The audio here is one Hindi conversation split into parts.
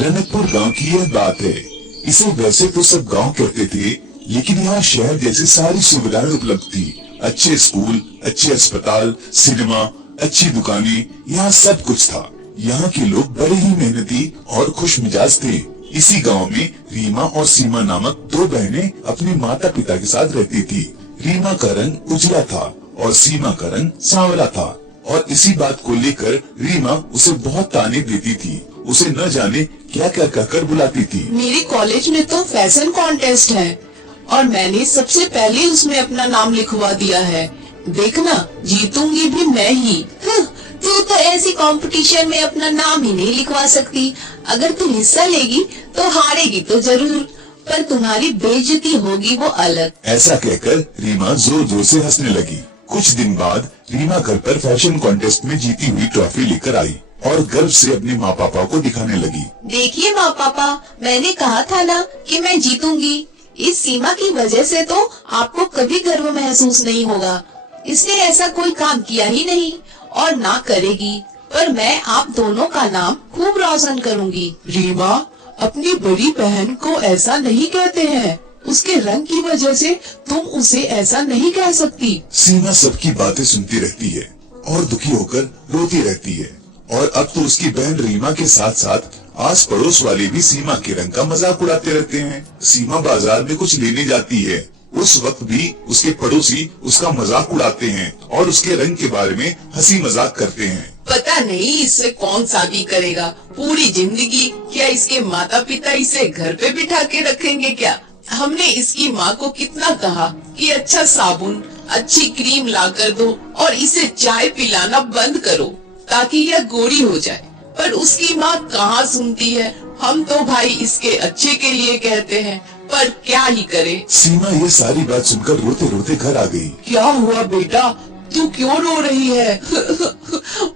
रनकपुर गांव की यह बात है। इसे वैसे तो सब गांव कहते थे, लेकिन यहाँ शहर जैसे सारी सुविधाएं उपलब्ध थी। अच्छे स्कूल, अच्छे अस्पताल, सिनेमा, अच्छी दुकानें, यहाँ सब कुछ था। यहाँ के लोग बड़े ही मेहनती और खुश मिजाज थे। इसी गांव में रीमा और सीमा नामक दो बहनें अपने माता पिता के साथ रहती थी। रीमा का रंग उजला था और सीमा का रंग सांवला था, और इसी बात को लेकर रीमा उसे बहुत ताने देती थी। उसे न जाने क्या क्या कहकर बुलाती थी। मेरे कॉलेज में तो फैशन कॉन्टेस्ट है और मैंने सबसे पहले उसमें अपना नाम लिखवा दिया है। देखना, जीतूंगी भी मैं ही। तू तो ऐसी कंपटीशन में अपना नाम ही नहीं लिखवा सकती। अगर तू हिस्सा लेगी तो हारेगी तो जरूर, पर तुम्हारी बेइज्जती होगी वो अलग। ऐसा कहकर रीमा जोर जोर से हंसने लगी। कुछ दिन बाद रीमा घर पर फैशन कॉन्टेस्ट में जीती हुई ट्रॉफी लेकर आई और गर्व से अपने माँ पापा को दिखाने लगी। देखिए माँ पापा, मैंने कहा था ना कि मैं जीतूंगी। इस सीमा की वजह से तो आपको कभी गर्व महसूस नहीं होगा। इसने ऐसा कोई काम किया ही नहीं और ना करेगी, पर मैं आप दोनों का नाम खूब रोशन करूंगी। रीमा, अपनी बड़ी बहन को ऐसा नहीं कहते हैं। उसके रंग की वजह से तुम उसे ऐसा नहीं कह सकती। सीमा सबकी बातें सुनती रहती है और दुखी होकर रोती रहती है। और अब तो उसकी बहन रीमा के साथ साथ आस पड़ोस वाले भी सीमा के रंग का मजाक उड़ाते रहते हैं। सीमा बाजार में कुछ लेने जाती है, उस वक्त भी उसके पड़ोसी उसका मजाक उड़ाते हैं और उसके रंग के बारे में हंसी मजाक करते हैं। पता नहीं इससे कौन शादी करेगा पूरी जिंदगी। क्या इसके माता पिता इसे घर पे बिठा के रखेंगे क्या? हमने इसकी माँ को कितना कहा कि अच्छा साबुन, अच्छी क्रीम ला कर दो और इसे चाय पिलाना बंद करो ताकि यह गोरी हो जाए, पर उसकी माँ कहाँ सुनती है। हम तो भाई इसके अच्छे के लिए कहते हैं, पर क्या ही करे। सीमा ये सारी बात सुनकर रोते रोते घर आ गई। क्या हुआ बेटा, तू क्यों रो रही है?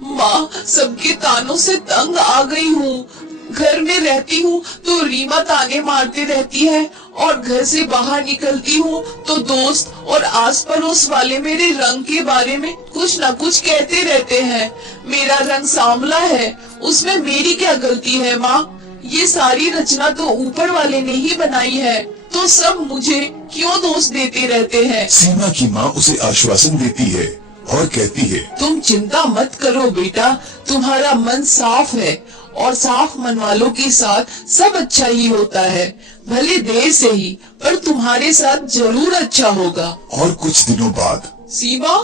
माँ, सबके तानों से तंग आ गई हूँ। घर में रहती हूँ तो रीमा ताने मारती रहती है और घर से बाहर निकलती हूँ तो दोस्त और आस पड़ोस वाले मेरे रंग के बारे में कुछ न कुछ कहते रहते हैं। मेरा रंग सांवला है, उसमें मेरी क्या गलती है माँ? ये सारी रचना तो ऊपर वाले ने ही बनाई है, तो सब मुझे क्यों दोष देते रहते हैं? सीमा की माँ उसे आश्वासन देती है और कहती है, तुम चिंता मत करो बेटा, तुम्हारा मन साफ है और साफ मन वालों के साथ सब अच्छा ही होता है। भले देर से ही, पर तुम्हारे साथ जरूर अच्छा होगा। और कुछ दिनों बाद सीमा,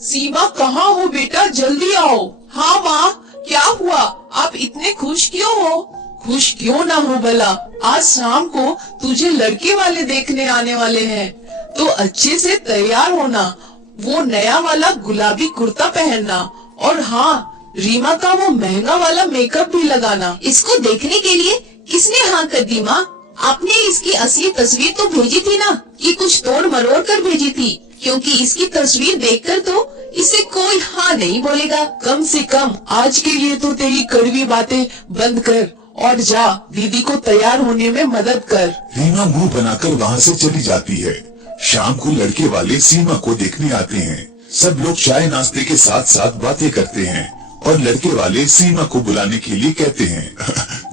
सीमा कहाँ हो बेटा, जल्दी आओ। हाँ माँ, क्या हुआ? आप इतने खुश क्यों हो? खुश क्यों ना हो भला, आज शाम को तुझे लड़के वाले देखने आने वाले हैं, तो अच्छे से तैयार होना, वो नया वाला गुलाबी कुर्ता पहनना और हाँ, रीमा का वो महंगा वाला मेकअप भी लगाना। इसको देखने के लिए किसने हाँ कर दी माँ? आपने इसकी असली तस्वीर तो भेजी थी ना, कि कुछ तोड़ मरोड़ कर भेजी थी? क्योंकि इसकी तस्वीर देखकर तो इसे कोई हाँ नहीं बोलेगा। कम से कम आज के लिए तो तेरी कड़वी बातें बंद कर और जा दीदी को तैयार होने में मदद कर। रीमा मुंह बनाकर वहाँ से चली जाती है। शाम को लड़के वाले सीमा को देखने आते हैं। सब लोग चाय नाश्ते के साथ साथ बातें करते हैं और लड़के वाले सीमा को बुलाने के लिए कहते हैं।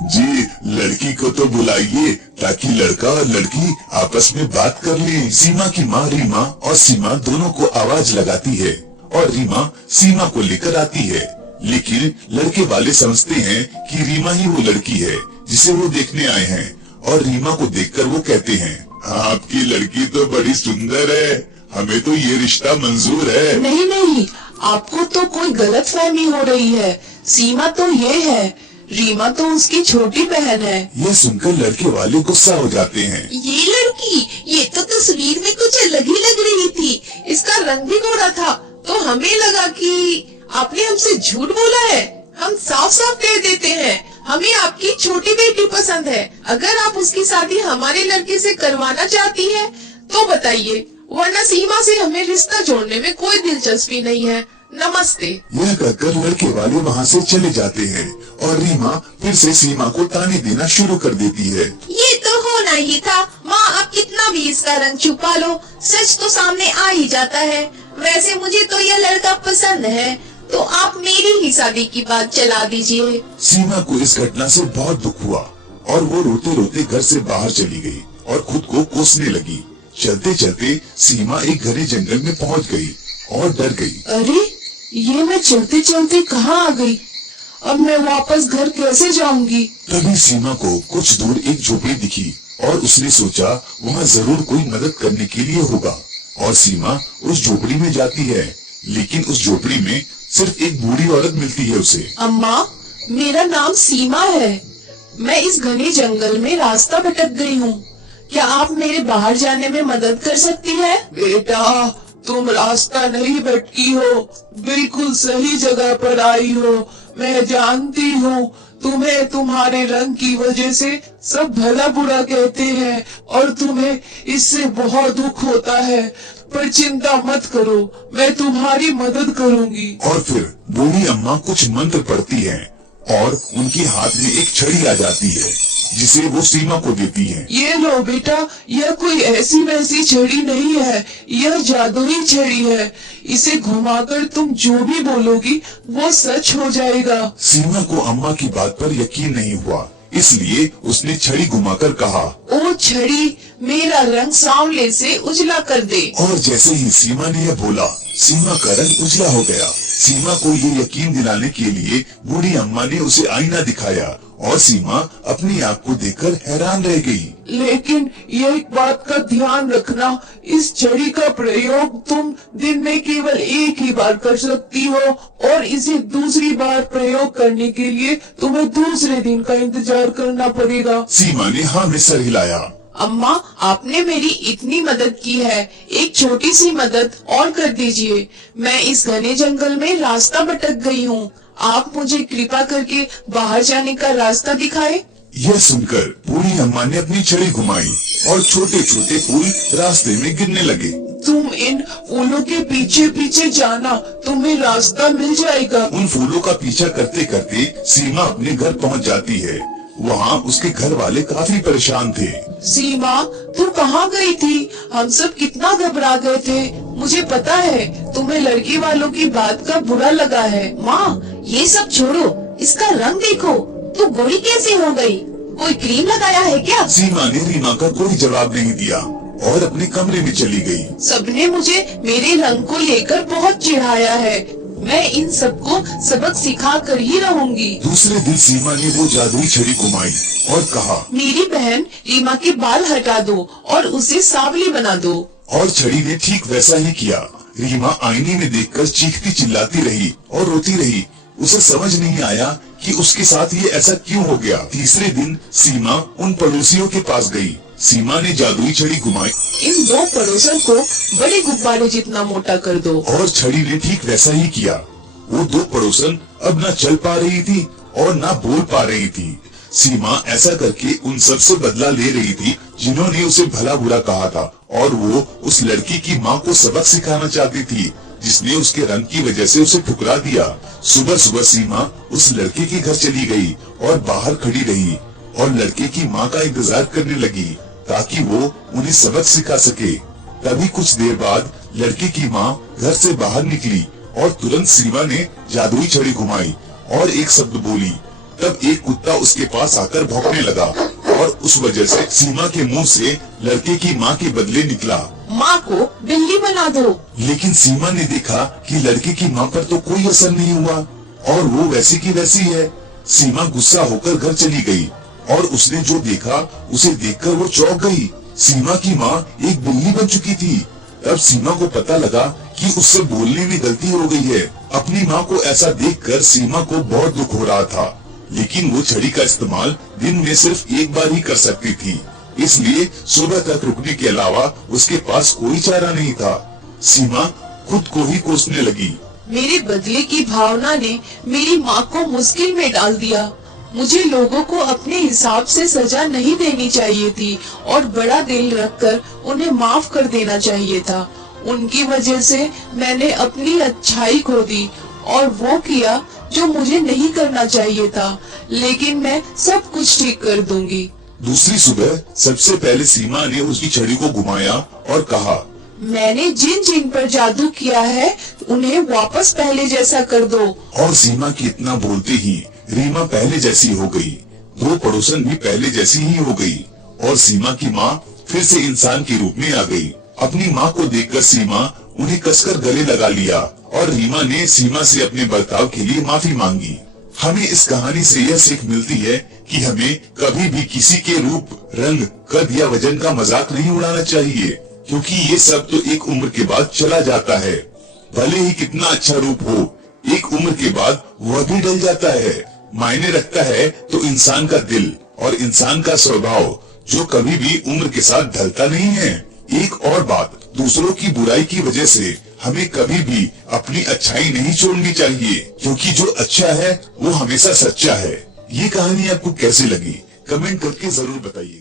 जी, लड़की को तो बुलाइए ताकि लड़का और लड़की आपस में बात कर ले। सीमा की माँ रीमा और सीमा दोनों को आवाज लगाती है और रीमा सीमा को लेकर आती है, लेकिन लड़के वाले समझते हैं कि रीमा ही वो लड़की है जिसे वो देखने आए हैं और रीमा को देखकर वो कहते हैं, आपकी लड़की तो बड़ी सुंदर है, हमें तो ये रिश्ता मंजूर है। नहीं नहीं, आपको तो कोई गलत फहमी हो रही है। सीमा तो ये है, रीमा तो उसकी छोटी बहन है। ये सुनकर लड़के वाले गुस्सा हो जाते हैं। ये लड़की, ये तो तस्वीर में कुछ अलग ही लग रही थी। इसका रंग भी गोरा था, तो हमें लगा कि आपने हमसे झूठ बोला है। हम साफ साफ कह देते हैं, हमें आपकी छोटी बेटी पसंद है। अगर आप उसकी शादी हमारे लड़के से करवाना चाहती हैं, तो बताइए, वरना सीमा से हमें रिश्ता जोड़ने में कोई दिलचस्पी नहीं है। नमस्ते। यह कहकर लड़के वाले वहाँ से चले जाते हैं और रीमा फिर से सीमा को ताने देना शुरू कर देती है। ये तो होना ही था माँ, आप कितना भी इसका रंग छुपा लो, सच तो सामने आ ही जाता है। वैसे मुझे तो यह लड़का पसंद है, तो आप मेरी ही शादी की बात चला दीजिए। सीमा को इस घटना से बहुत दुख हुआ और वो रोते रोते घर से बाहर चली गई और खुद को कोसने लगी। चलते चलते सीमा एक घने जंगल में पहुंच गई और डर गई। अरे ये मैं चलते चलते कहाँ आ गई? अब मैं वापस घर कैसे जाऊंगी? तभी सीमा को कुछ दूर एक झोपड़ी दिखी और उसने सोचा वहाँ जरूर कोई मदद करने के लिए होगा और सीमा उस झोपड़ी में जाती है। लेकिन उस झोपड़ी में सिर्फ एक बूढ़ी औरत मिलती है उसे। अम्मा, मेरा नाम सीमा है। मैं इस घने जंगल में रास्ता भटक गई हूँ। क्या आप मेरे बाहर जाने में मदद कर सकती हैं? बेटा, तुम रास्ता नहीं भटकी हो, बिल्कुल सही जगह पर आई हो। मैं जानती हूँ तुम्हें तुम्हारे रंग की वजह से सब भला बुरा कहते हैं और तुम्हें इससे बहुत दुख होता है, पर चिंता मत करो, मैं तुम्हारी मदद करूँगी। और फिर बूढ़ी अम्मा कुछ मंत्र पढ़ती है और उनके हाथ में एक छड़ी आ जाती है जिसे वो सीमा को देती है। ये लो बेटा, यह कोई ऐसी वैसी छड़ी नहीं है, यह जादुई छड़ी है। इसे घुमाकर तुम जो भी बोलोगी वो सच हो जाएगा। सीमा को अम्मा की बात पर यकीन नहीं हुआ, इसलिए उसने छड़ी घुमाकर कहा, ओ छड़ी, मेरा रंग सांवले से उजला कर दे। और जैसे ही सीमा ने यह बोला, सीमा का रंग उजला हो गया। सीमा को ये यकीन दिलाने के लिए बूढ़ी अम्मा ने उसे आईना दिखाया और सीमा अपनी आँख को देखकर हैरान रह गई। लेकिन ये एक बात का ध्यान रखना, इस छड़ी का प्रयोग तुम दिन में केवल एक ही बार कर सकती हो और इसे दूसरी बार प्रयोग करने के लिए तुम्हें दूसरे दिन का इंतजार करना पड़ेगा। सीमा ने हाँ में सर हिलाया। अम्मा, आपने मेरी इतनी मदद की है, एक छोटी सी मदद और कर दीजिए। मैं इस घने जंगल में रास्ता भटक गई हूँ, आप मुझे कृपा करके बाहर जाने का रास्ता दिखाए। यह सुनकर बूढ़ी अम्मा ने अपनी छड़ी घुमाई और छोटे छोटे फूल रास्ते में गिरने लगे। तुम इन फूलों के पीछे पीछे जाना, तुम्हें रास्ता मिल जाएगा। उन फूलों का पीछा करते करते सीमा अपने घर पहुंच जाती है। वहाँ उसके घर वाले काफी परेशान थे। सीमा, तू कहाँ गई थी? हम सब कितना घबरा गए थे। मुझे पता है तुम्हें लड़की वालों की बात का बुरा लगा है। माँ, ये सब छोड़ो, इसका रंग देखो, तू गोरी कैसे हो गई? कोई क्रीम लगाया है क्या? सीमा ने रीमा का कोई जवाब नहीं दिया और अपने कमरे में चली गई। सबने मुझे मेरे रंग को लेकर बहुत चिढ़ाया है। मैं इन सबको सबक सिखा कर ही रहूंगी। दूसरे दिन सीमा ने वो जादुई छड़ी घुमाई और कहा, मेरी बहन रीमा के बाल हटा दो और उसे सांवली बना दो। और छड़ी ने ठीक वैसा ही किया। रीमा आईने में देखकर चीखती चिल्लाती रही और रोती रही। उसे समझ नहीं आया कि उसके साथ ये ऐसा क्यों हो गया। तीसरे दिन सीमा उन पड़ोसियों के पास गई। सीमा ने जादुई छड़ी घुमाई। इन दो पड़ोसन को बड़े गुब्बारे जितना मोटा कर दो। और छड़ी ने ठीक वैसा ही किया। वो दो पड़ोसन अब न चल पा रही थी और न बोल पा रही थी। सीमा ऐसा करके उन सब से बदला ले रही थी जिन्होंने उसे भला बुरा कहा था, और वो उस लड़की की माँ को सबक सिखाना चाहती थी जिसने उसके रंग की वजह से उसे ठुकरा दिया। सुबह सुबह सीमा उस लड़के के घर चली गई और बाहर खड़ी रही और लड़के की माँ का इंतजार करने लगी ताकि वो उन्हें सबक सिखा सके। तभी कुछ देर बाद लड़के की माँ घर से बाहर निकली और तुरंत सीमा ने जादुई छड़ी घुमाई और एक शब्द बोली। तब एक कुत्ता उसके पास आकर भौंकने लगा और उस वजह से सीमा के मुंह से लड़के की माँ के बदले निकला, माँ को बिल्ली बना दो। लेकिन सीमा ने देखा कि लड़के की माँ पर तो कोई असर नहीं हुआ और वो वैसी की वैसी है। सीमा गुस्सा होकर घर चली गई और उसने जो देखा उसे देखकर वो चौंक गई। सीमा की माँ एक बिल्ली बन चुकी थी। तब सीमा को पता लगा कि उससे बोलने में गलती हो गई है। अपनी माँ को ऐसा देखकर सीमा को बहुत दुख हो रहा था, लेकिन वो छड़ी का इस्तेमाल दिन में सिर्फ एक बार ही कर सकती थी, इसलिए सुबह तक रुकने के अलावा उसके पास कोई चारा नहीं था। सीमा खुद को ही कोसने लगी। मेरे बदले की भावना ने मेरी माँ को मुश्किल में डाल दिया। मुझे लोगों को अपने हिसाब से सजा नहीं देनी चाहिए थी और बड़ा दिल रखकर उन्हें माफ कर देना चाहिए था। उनकी वजह से मैंने अपनी अच्छाई खो दी और वो किया जो मुझे नहीं करना चाहिए था, लेकिन मैं सब कुछ ठीक कर दूंगी। दूसरी सुबह सबसे पहले सीमा ने उसकी छड़ी को घुमाया और कहा, मैंने जिन जिन पर जादू किया है उन्हें वापस पहले जैसा कर दो। और सीमा की इतना बोलते ही रीमा पहले जैसी हो गई। दो पड़ोसन भी पहले जैसी ही हो गई और सीमा की माँ फिर से इंसान के रूप में आ गई। अपनी माँ को देखकर सीमा उन्हें कसकर गले लगा लिया और रीमा ने सीमा से अपने बर्ताव के लिए माफी मांगी। हमें इस कहानी से यह सीख मिलती है कि हमें कभी भी किसी के रूप, रंग, कद या वजन का मजाक नहीं उड़ाना चाहिए, क्योंकि ये सब तो एक उम्र के बाद चला जाता है। भले ही कितना अच्छा रूप हो, एक उम्र के बाद वह भी ढल जाता है। मायने रखता है तो इंसान का दिल और इंसान का स्वभाव, जो कभी भी उम्र के साथ ढलता नहीं है। एक और बात, दूसरों की बुराई की वजह से हमें कभी भी अपनी अच्छाई नहीं छोड़नी चाहिए, क्योंकि जो अच्छा है वो हमेशा सच्चा है। ये कहानी आपको कैसी लगी कमेंट करके जरूर बताइए।